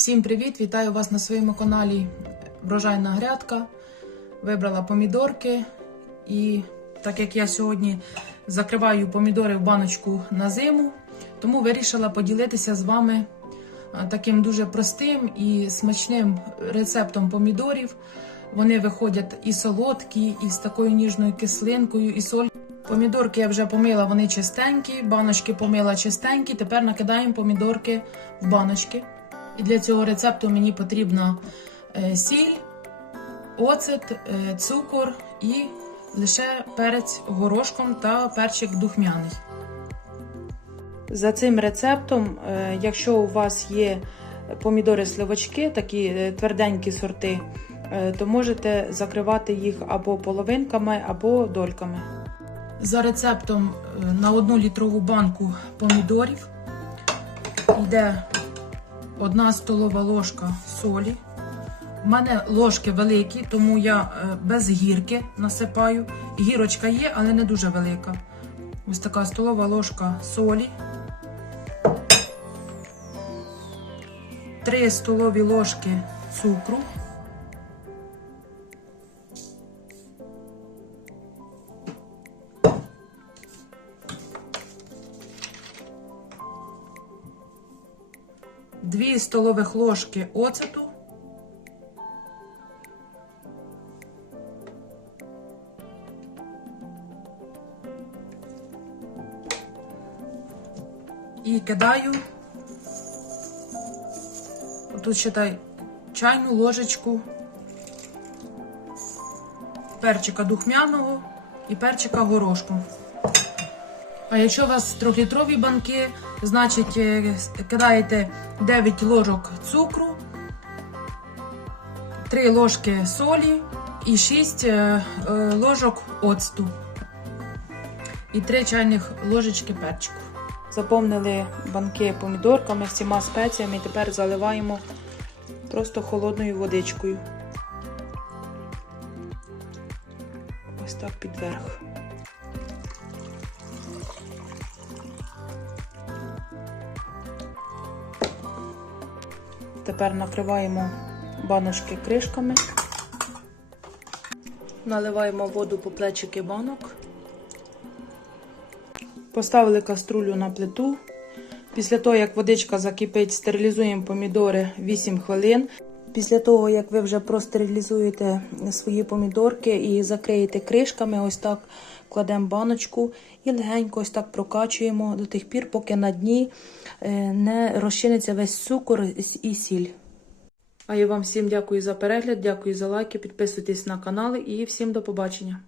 Всім привіт! Вітаю вас на своєму каналі Врожайна грядка. Вибрала помідорки. І так як я сьогодні закриваю помідори в баночку на зиму, тому вирішила поділитися з вами таким дуже простим і смачним рецептом помідорів. Вони виходять і солодкі, і з такою ніжною кислинкою, і соль. Помідорки я вже помила, вони чистенькі, баночки помила чистенькі. Тепер накидаємо помідорки в баночки. І для цього рецепту мені потрібна е, сіль, оцет, е, цукор і лише перець горошком та перчик духмяний. За цим рецептом, е, якщо у вас є помідори сливочки, такі тверденькі сорти, то можете закривати їх або половинками, або дольками. За рецептом на 1 літрову банку помідорів йде 1 столова ложка солі. У мене ложки великі, тому я е, без гірки насипаю. Гірочка є, але не дуже велика. Ось така столова ложка солі. 3 столові ложки цукру. Дві столових ложки оцету. І кидаю. Тут считай чайну ложечку перчика духмяного і перчика горошком. А якщо у вас трьохлітрові банки, значить е, кидаєте 9 ложок цукру, 3 ложки солі і 6 е, е, ложок оцту. І 3 чайних ложечки перчику. Заповнили банки помідорками, всіма спеціями і тепер заливаємо просто холодною водичкою. Ось так підверх. Тепер накриваємо баночки кришками, наливаємо воду по плечики банок, поставили каструлю на плиту. Після того, як водичка закипить, стерилізуємо помідори 8 хвилин. Після того, як ви вже простерилізуєте свої помідорки і закриєте кришками, ось так кладемо баночку і легенько ось так прокачуємо до тих пір, поки на дні е, не розчиниться весь цукор і сіль. А я вам всім дякую за перегляд, дякую за лайки, підписуйтесь на канал і всім до побачення.